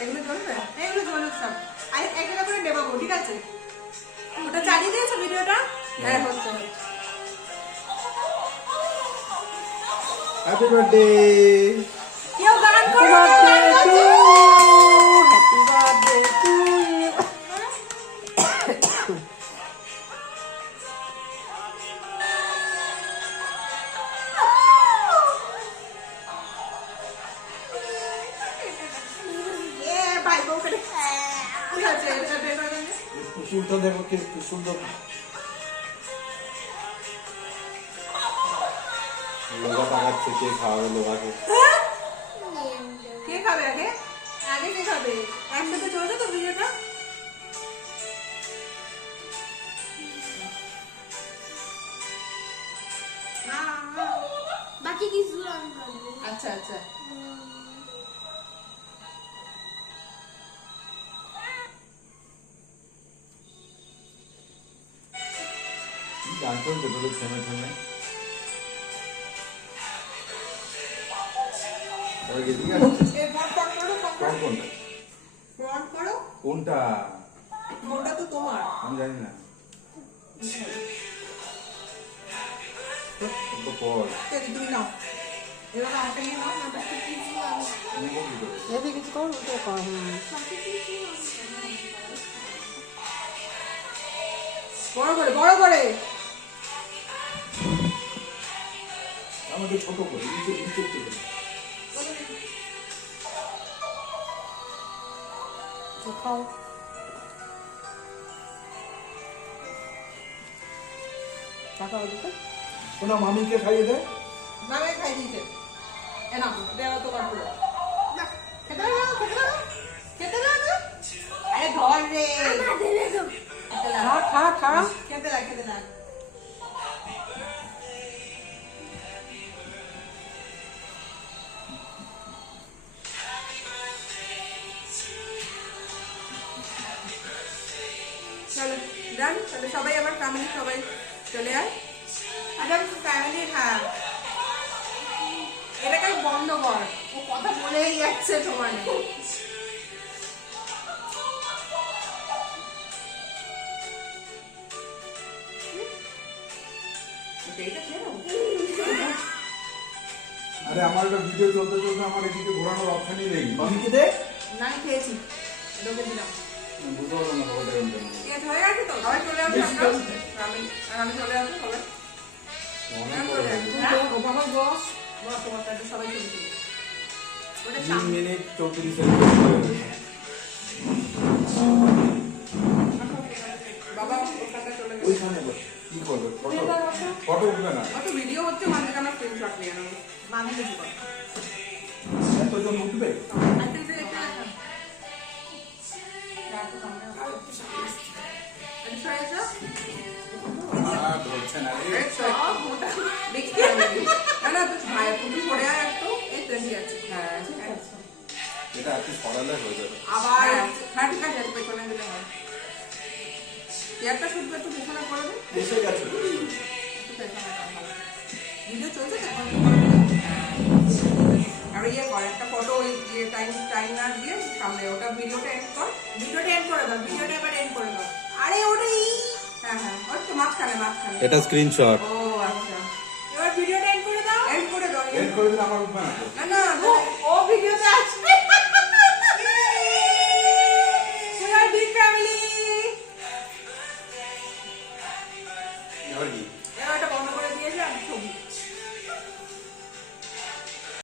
এগুলো চলবে, এগুলো চলুক সব। আর একটা করে দেবাবো, ঠিক আছে? ওটা চালিয়ে দিয়েছো ভিডিওটা? হ্যাঁ, হচ্ছে। Happy birthday. কেউ গান করো, হ্যাপি বার্থডে টু ইউ। পুতুলটা দেখো কি সুন্দর। লোগা তাকাচ্ছে, কে খাওয়াবে লোগাকে? কে খাবে আগে? আগে কে খাবে? একসাথে চলছে তো ভিডিওটা? বাকি কিছু আমি করবো। আচ্ছা আচ্ছা। গান চলছে তোদের থেমে থেমে। ওই এদিকে আসছে। কোনটা? ফ্রন্ট করো। কোনটা? কোনটা তো তোমার। আমি জানি না। তো পর তুমি নাও। এবার আমাকে নিয়ে নাও। বাকি কিছু আমি তুমি কি করে? এতে কিছু করো তো কর। বাকি কিছু বড় করে, বড় করে। আমাকে ছোট করে নিচে নিচে থেকে। খাও। টাকা দিতে ওনা মামিকে খাইয়ে দে। নামে খাই দিয়েছে। এ নাও, দেওয়া তোমার পুরো। না, খেতে দাও, খেতে দাও। খেতে দাও না। আরে ধর রে। খেতে লাগ। খা খা খা। খেতে লাগ, খেতে লাগ। চলো ডান, তাহলে সবাই আমার ফ্যামিলি সবাই চলে আয়। আচ্ছা ফ্যামিলি, হ্যাঁ এটাকে বন্ধ কর, ও কথা বলেই যাচ্ছে তোমার। এইটা খেয়ে নাও। আরে আমার একটা ভিডিও চলতে চলতে আমার এদিকে ঘোরানোর অপশনই নেই। মামিকে দে। না আমি খেয়েছি, ঢোকে দিলাম। বুঝতে পারলাম না খবরটা কেমন কেমন। পেট হয়ে গেছে তো, সবাই চলে আসবে। বেশি চলছে। আমি চলে আসবো সবাই। অনেক বড় হয়ে গেছে। হ্যাঁ? ও বাবা বস বস তোমার সাথে সবাই চলে চলে। ওটা 3 সামনে। মিনিট 34 সেকেন্ড হয়ে গেছে। বাবা ওখানটা চলে গেছে। ওইখানে বস। কি করবে? ফটো ফটো উঠবে না। অত ভিডিও হচ্ছে, মাঝে আমরা স্ক্রিনশট নিয়ে নেবো। মানে কিছু কর। এতজন উঠবে? আচ্ছা এটা একটা রাখো। রাখো সামনে। আচ্ছা সরে এসো। ধরছে না রে। সব মোটা দেখি আমি। না তো ভাই পুরো পড়ে আয় একটু, এই তো ঠিক আছে। হ্যাঁ ঠিক আছে। এটা আপনি সরালে হয়ে যাবে। আবার হ্যাঁ ঠিক আছে, একটু পেছনে দিলে হয়। একটা শুধু একটু পেছনে করে দে। এসে গেছে। একটু পেছনে কর, ভালো। ভিডিও চলছে তো এখন? আর ইয়ে কর, একটা ফটো ওই ইয়ে টাইমার দিয়ে সামনে ওটা ভিডিওটা এন্ড কর। ভিডিওটা এন্ড করে দাও, ভিডিওটা এবার এন্ড করে দাও। আরে ওটাই। হ্যাঁ হ্যাঁ, ওই তো মাঝখানে মাঝখানে। এটা স্ক্রিনশট। ও আচ্ছা, এবার ভিডিওটা এন্ড করে দাও। এন্ড করে দাও। এন্ড করে দিলে আমার উঠবে না তো। না না, ও ভিডিওতে আসবে। We are big family. এবার কি?